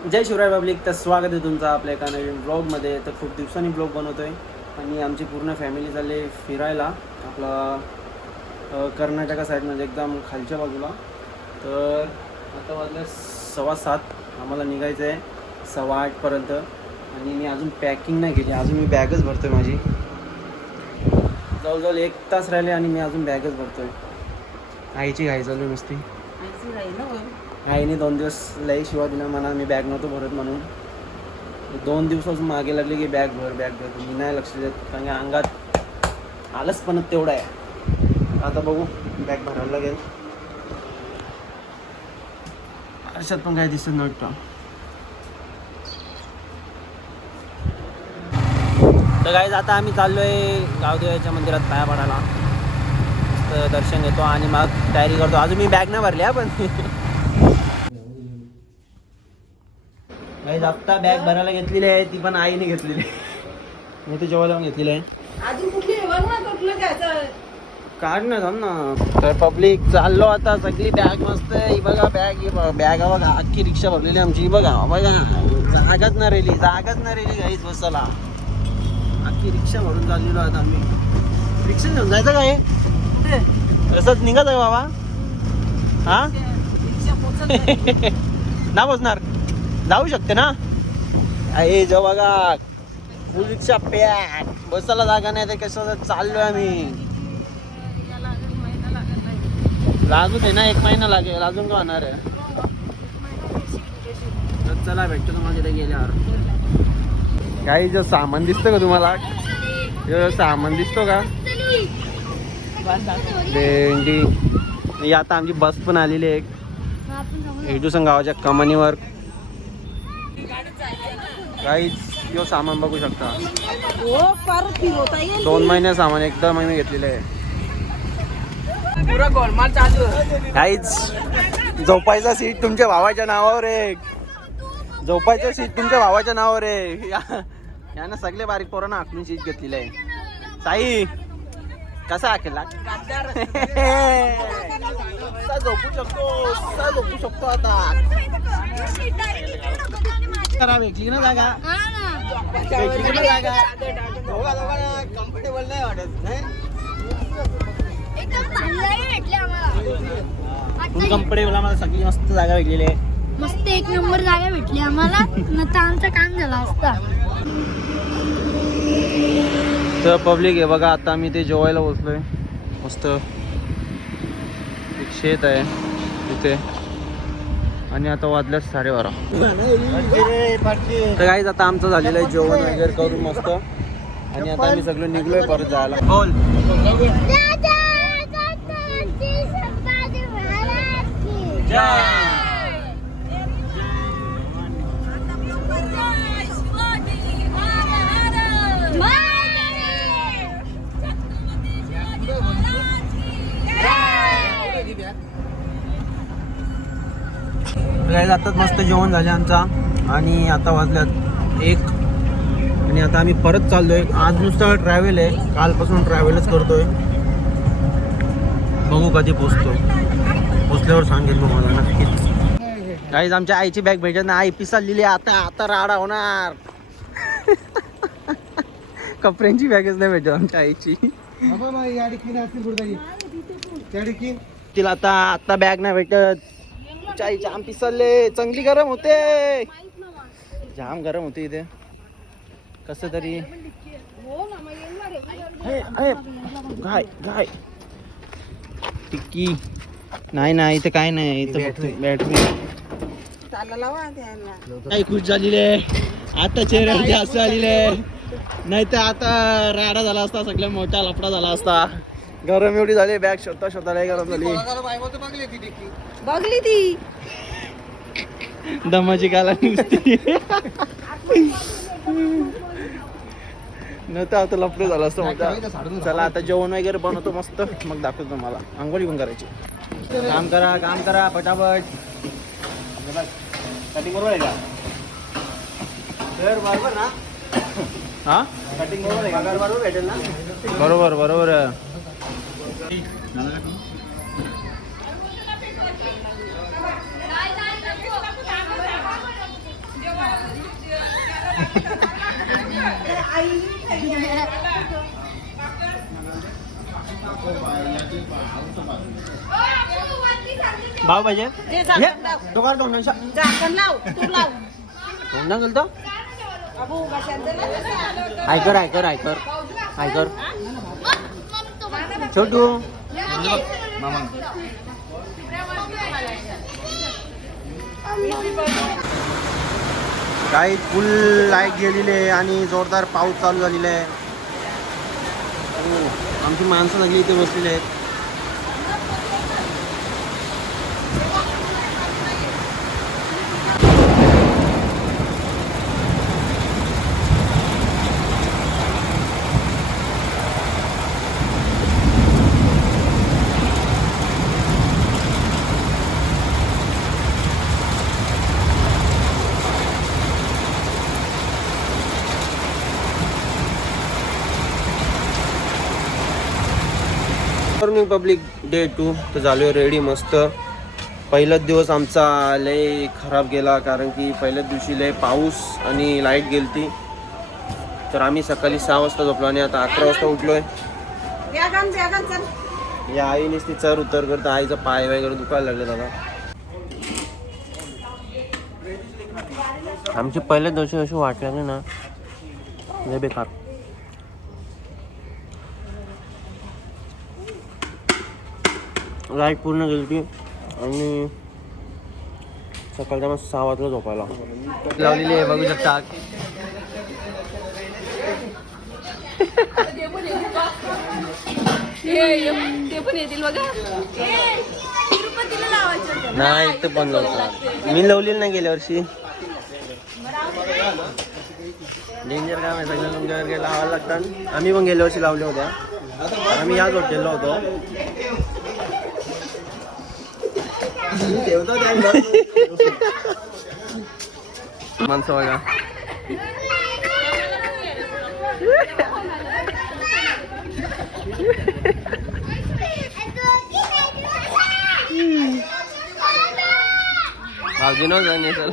जय Shivray public. तर स्वागत आहे तुमचं आपल्या एका नवीन ब्लॉगमध्ये. तर खूप दिवसांनी ब्लॉग बनवतो आहे आणि आमची पूर्ण फॅमिली चालली फिरायला आपला कर्नाटका साईडमध्ये एकदम खालच्या बाजूला. तर आता वाजले 7:15. आम्हाला निघायचं आहे 7:15पर्यंत आणि मी अजून पॅकिंग नाही केली. अजून मी बॅगच भरतो आहे. माझी जवळजवळ 1 तास राहिले आणि मी अजून बॅगच भरतो आहे. आईची घाई चालू आहे नुसती. आईने 2 दिवस लई शिवा दिला मला, मी बॅग नव्हतो भरत म्हणून. 2 दिवसापासून मागे लागले की बॅग भर. मी नाही लक्ष देत कारण की अंगात आलसपणा तेवढा आहे. आता बघू बॅग भरायला लागेल. अशात पण काय दिसत नव्हतं. तर गाईज आता आम्ही चाललो आहे गावदेवाच्या मंदिरात पाया पडायला. मस्त दर्शन घेतो आणि मग तयारी करतो. अजून मी बॅग नाही भरली पण गाईज आत्ता बॅग भरायला घेतलेली आहे. ती पण आईने घेतलेली आहे. मी ते जेवायला घेतलेली आहे. काढ ना थांब ना. तर पब्लिक चाललो आता. सगळी बॅग मस्त आहे. ही बघा बॅग बघा. अख्खी रिक्षा भरलेली आमची. बघा जागाच ना रेली गाईज बसायला. अख्खी रिक्षा भरून चाललेलो आता आम्ही. रिक्षा घेऊन जायचं काय असंच निघायचं का बाबा? हा ना बसणार जाऊ शकते ना. आहे जो बघा फुल रिक्षा पॅक. बसायला जागा नाही तर कसं चाललोय आम्ही. लागू दे ना, 1 महिना लागेल. अजून का होणार आहे. तर चला भेटतो तुम्हाला तिथे गेल्यावर. काही जो सामान दिसतं का तुम्हाला? जो सामान दिसतो का? भेंडी. आता आमची बस पण आलेली आहे एडूसन गावाच्या कमानीवर. काहीच यो सामान बघू शकता. 2 महिने सामान एकदम आम्ही घेतलेलं आहे. काहीच झोपायचा सीट तुमच्या भावाच्या नावावर आहे. झोपायचं सीट तुमच्या भावाच्या नावावर आहे. यानं सगळे बारीक पोरांना आखून सीट घेतलेली आहे. साई कसा आखेला झोपू शकतो आता. भेटली ना जागा. कम्फर्टेबल नाही वाटत. कम्फर्टेबल आम्हाला सगळी मस्त जागा भेटलेली आहे. मस्त 1 नंबर जागा भेटली आम्हाला. नंतर आमचं काम झालं असता. तर पब्लिक आहे बघा. आता आम्ही ते जेवायला बसलोय. मस्त एक शेत आहे तिथे आणि आता वाजल्यात 12:30. तर काहीच आता आमचं झालेलं आहे जेवण वगैरे करून मस्त. आणि आता आम्ही सगळं निघलोय परत जायला. बोल जातात. मस्त जेवण झाले आमचा आणि आता वाजल्यात 1 आणि आता आम्ही परत चाललोय. आज नुसतं ट्रॅव्हल आहे. कालपासून ट्रॅव्हलच करतोय. बघू कधी पोचल्यावर सांगेल तुम्हाला नक्कीच. काहीच आमच्या आईची बॅग भेटत नाही. आई पिसालेली आता राडा होणार. कपड्यांची बॅगच नाही भेटत आमच्या आईची. तिला आता बॅग नाही भेटत. चाई जाम पिसले. चांगली गरम होते. जाम गरम होते इथे. कस तरी गाय टिक्की नाही इथे काय नाही. इथं फक्त बॅटरी. काही खुश झालेले. आता चेहऱ्यावरती हसू आलेले. नाही तर आता राडा झाला असता. सगळ्या मोठा लफडा झाला असता. गरम एवढी झाली. बॅग शोधता गरम झाली. बघली ती दमाची काला नुसती. न तर आता लफडे झाला असतं. चला आता जेवण वगैरे बनवतो मस्त. मग दाखवतो तुम्हाला. आंघोळी पण करायची. काम करा पटापट. कटिंग बरोबर आहे का? बरोबर ना. हा कटिंग बरोबर आहे का? बरोबर भेटेल ना. बरोबर भाव पाहिजे दे झाकण लाव. झाकण लाव तू लाव तोंडा गेलतो अबू कशांचं नाही. ऐकर ऐकर ऐकर ऐकर छोटू काही फुल लाईट गेलेली आहे आणि जोरदार पाऊस चालू झालेला आहे. आमची माणसं सगळी इथे बसलेली आहेत. मॉर्निंग पब्लिक डे 2 तर झालो आहे रेडी मस्त. पहिलाच दिवस आमचा लय खराब गेला कारण की पहिल्याच दिवशी लय पाऊस आणि लाईट गेलती. तर आम्ही सकाळी 6 वाजता झोपलो आणि आता 11 वाजता उठलोय. बॅगन बॅगन चल. या आईनेच ती चर उतर करता आईचा पाय वगैरे दुखायला लागले दादा. आमची पहिल्याच दिवशी अशी वाटली ना लय बेकार. लाईट पूर्ण गेली आणि सकाळच्या मग 6 वाजता झोपायला लावलेली आहे बघू शकता. ते पण येतील बघा. तिरुपतीला लावायचं. नाही इथं पण लावतात. मी लावलेली नाही गेल्या वर्षी. डेंजर काम आहे सगळं तुमच्या लावायला लागतात. आम्ही पण गेल्या वर्षी लावल्या होत्या. आम्ही याच हॉटेलला होतो. माणसं बघा भाऊजी न जाणे सर.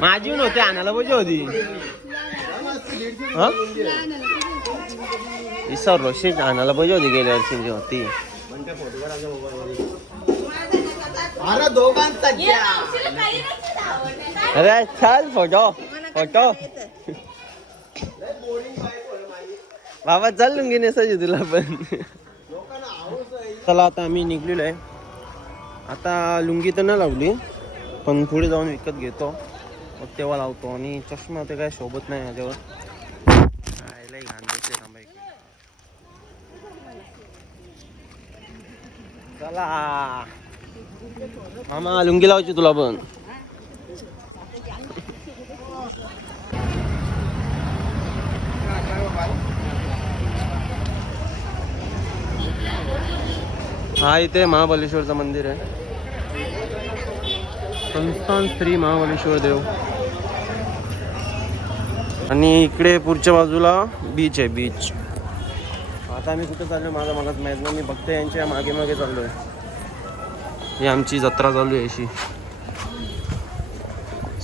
माझी नव्हती आणायला पाहिजे होती. विसरलो शेट आणायला पाहिजे होती गेल्या वर्षी होती. अरे चल फोटो फोटो बाबा चल लुंगी नेसायची तुला पण. चला आता आम्ही निघलेलो आहे. आता लुंगी तर नाही लावली पण पुढे जाऊन विकत घेतो मग तेव्हा लावतो. आणि चष्मा ते काय सोबत नाही माझ्यावर. चला मामा लुंगी लावायची तुला पण. हा इथे महाबळेश्वरचं मंदिर आहे. संस्थान श्री महाबळेश्वर देव. आणि इकडे पुढच्या बाजूला बीच आहे बीच. आता आम्ही कुठं चाललो माझा मलाच माहीत नाही. मी फक्त यांच्या मागे मागे चाललो आहे. ही आमची जत्रा चालू आहे अशी.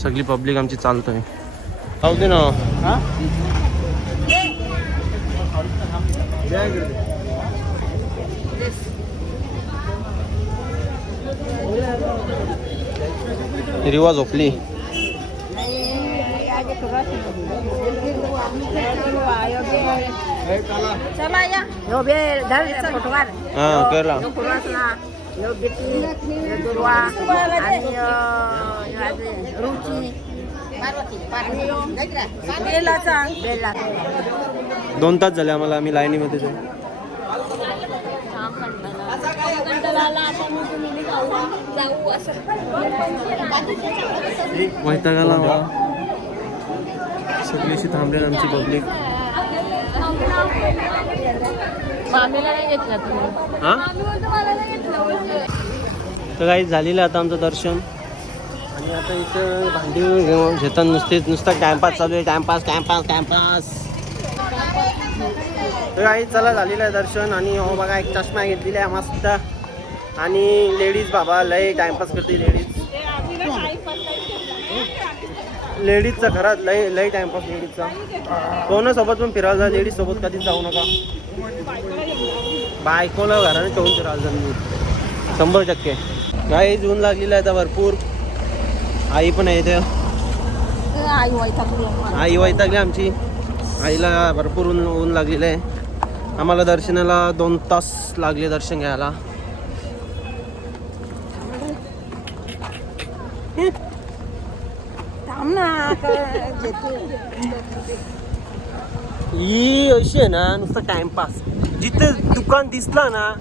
सगळी पब्लिक आमची चालतोय. होते ना रिवा झोपली. चला या. यो बे धर फोटो काढ. हा केला. यो बिटी यो दुर्वा आणि रुची बेलाचा बेला. 2 तास झाले आम्हाला. आम्ही लाईनीमध्येच आहे. वैतागाला सगळीशी थांबले आमची पब्लिक. मामीला नाही घेतला तुम्ही. हा तर काही झालेलं आता आमचं दर्शन. आणि आता इथं भांडी घेतात नुसता टाइमपास चालू आहे. Timepass timepass timepass. तर काही चला झालेलं आहे दर्शन. आणि हो बघा एक चष्मा घेतलेला आहे मस्त. आणि लेडीज बाबा लय टाइमपास करते लेडीजचा खरात लय टाइमपास लेडीजचा. कोणासोबत पण फिरायला जा, लेडीज सोबत कधीच जाऊ नका. बायकोला घराने ठेवून फिरायला जा मी 100%. काही ऊन लागलेलं आहे आता भरपूर. आई पण आहे इथे. आई वैतागली आमची. आईला भरपूर ऊन लागलेलं आहे. आम्हाला दर्शनाला 2 तास लागले दर्शन घ्यायला. ही अशी आहे ना नुसतं टाइमपास. जिथं दुकान दिसला ना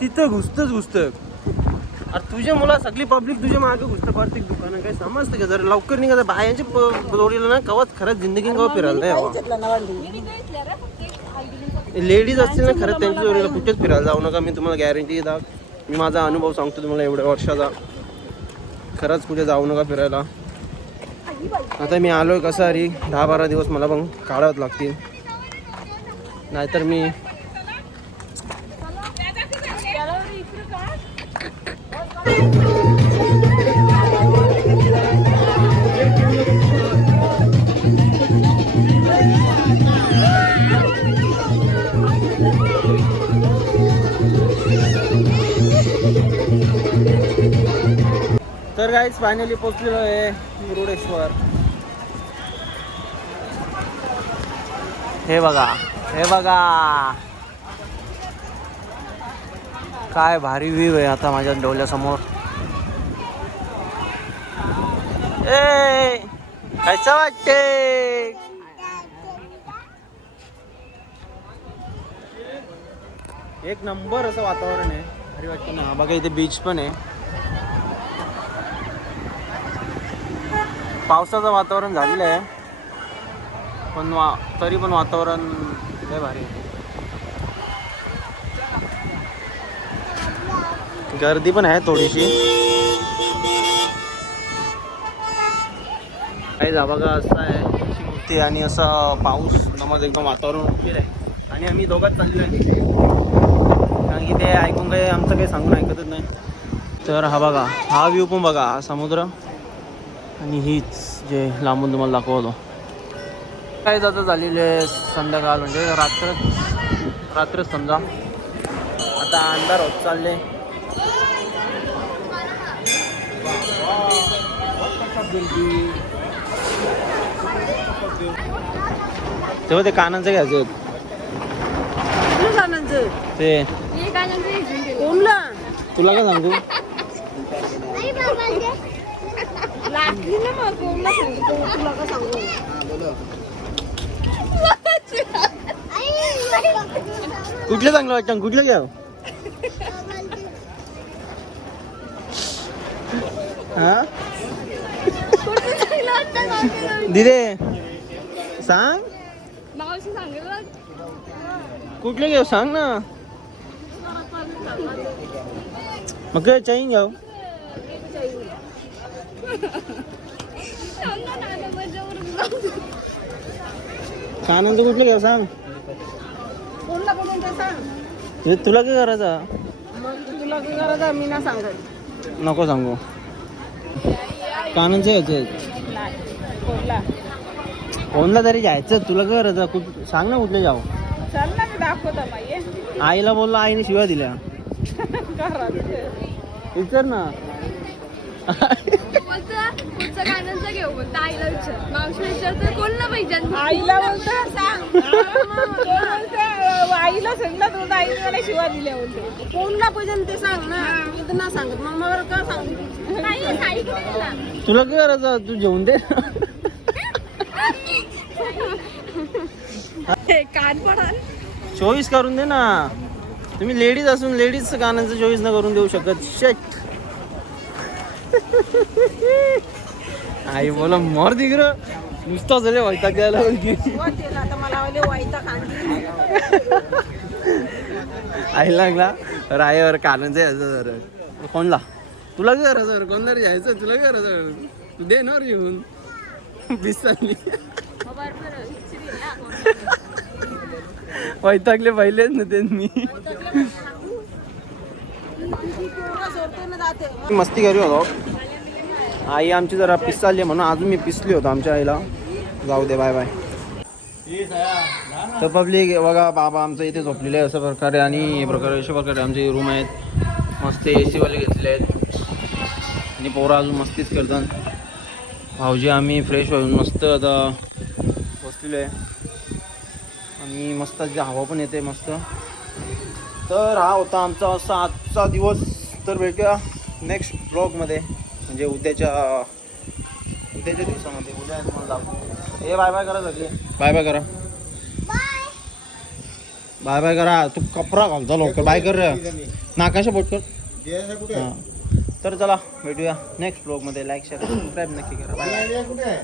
तिथं घुसत. अरे तुझ्या मुला सगळी पब्लिक तुझ्या मागे घुसतं प्रत्येक दुकानं. काही समजतं का? जर लवकर निघा बायांची जोडीला ना कवाच खरंच जिंदगी कवा फिरायला नाही. लेडीज असतील ना खरंच त्यांच्या जोडीला कुठेच फिरायला जाऊ नका. मी तुम्हाला गॅरंटी देतो. मी माझा अनुभव सांगतो तुम्हाला एवढ्या वर्षाचा. खरंच कुठे जाऊ नका फिरायला. आता मी आलोय कसं अरे 10-12 दिवस मला पण काढावं लागतील. नाहीतर मी तर गाईज फायनली पोहोचलेलो आहे मुरुडेश्वर. हे बघा काय भारी व्ह्यू आहे आता माझ्या डोळ्यासमोर. कैसा वाटते? एक नंबर असं वातावरण आहे. भारी वाटतं ना. बघा इथे बीच पण आहे. पावसाचं वातावरण झालेलं आहे पण तरी पण वातावरण लय भारी आहे. गर्दी पण आहे थोडीशी. काही जा बघा असं आहे मूर्ती आणि असं पाऊस नमज एकदम वातावरण उठलेलं आहे. आणि आम्ही दोघांच चाललेलो आहे कारण की ते ऐकून काही आमचं काही सांगून ऐकतच नाही. तर हा बघा हा व्ह्यू पण बघा समुद्र आणि हीच जे लांबून तुम्हाला दाखवतो. काय जाता झालेले संध्याकाळ म्हणजे रात्रच समजा. आता अंधार होत चालले. तेव्हा ते कानांचं घ्यायचं ते तुला काय सांगू. कुठलं चांगलं वाटतं कुठलं घ्या. हा दिदे सांग कुठलं घेऊ सांग ना. मग चैन घ्याव. कानांचं कुठलं घ्याव सांग. तुला काय करायचं. तुला काय करायचं मी ना सांगत. नको सांगू. कानांचं यायचं कोणला तरी जायचं. तुला काय करायचं सांग ना कुठलं जाऊ. चल ना मी दाखवतो. आईला बोललो आईने शिव्या दिल्या. विचार ना. कानांचा घेऊ बोलतो आईला विचार. मावशी विचारते कोणला पाहिजे. आईला बोलतो सांग. आईला सांगितलं तुला आईने मला शिवा दिल्या बोलते. कोणला पाहिजे ते सांग ना. मी तर ना सांगत मग मला का सांगू. तुला काय करायचं तू जेवून दे. कान पडाल चॉईस करून दे ना. तुम्ही लेडीज असून लेडीज गाण्यांचं चॉईस न करून देऊ शकत. शेट आई बोला मर दिगर नुसतं झाले वैताग द्यायला. आई लागला रायावर कानांचं यायचं जर कोणला. तुला काय करायचं कोण तरी जायचं. तुला काय करायचं तू दे ना येऊन बिस्तानी. वैतागले पहिलेच ना त्यांनी. ते मस्ती करू होतो. आई आमची जरा पिसाली म्हणून अजून मी पिसली होतो आमच्या आईला. जाऊ दे, बाय बाय. तर पब्लिक बघा, बाबा आमचं इथे झोपलेले आहे अशा प्रकारे, आणि हे प्रकारे अशा प्रकारे आमचे रूम आहेत. मस्त AC वाले घेतले आहेत आणि पोरं अजून मस्तीच करतात. भाऊजी आम्ही फ्रेश होऊन मस्त आता बसलेलो आहे आणि मस्त हवा पण येते मस्त. तर हा होता आमचा असा आजचा दिवस. तर भेटूया नेक्स्ट ब्लॉगमध्ये, म्हणजे उद्याच्या दिवसामध्ये. उद्या तुम्हाला दाखवू. हे बाय बाय करा सगळे, बाय बाय करा, बाय बाय करा. तू कपडा घालता लवकर, बाय कर रे, नाकाशा बोट कर. हां, तर चला भेटूया नेक्स्ट ब्लॉगमध्ये. लाईक शेअर सबस्क्राईब नक्की करा. बाय.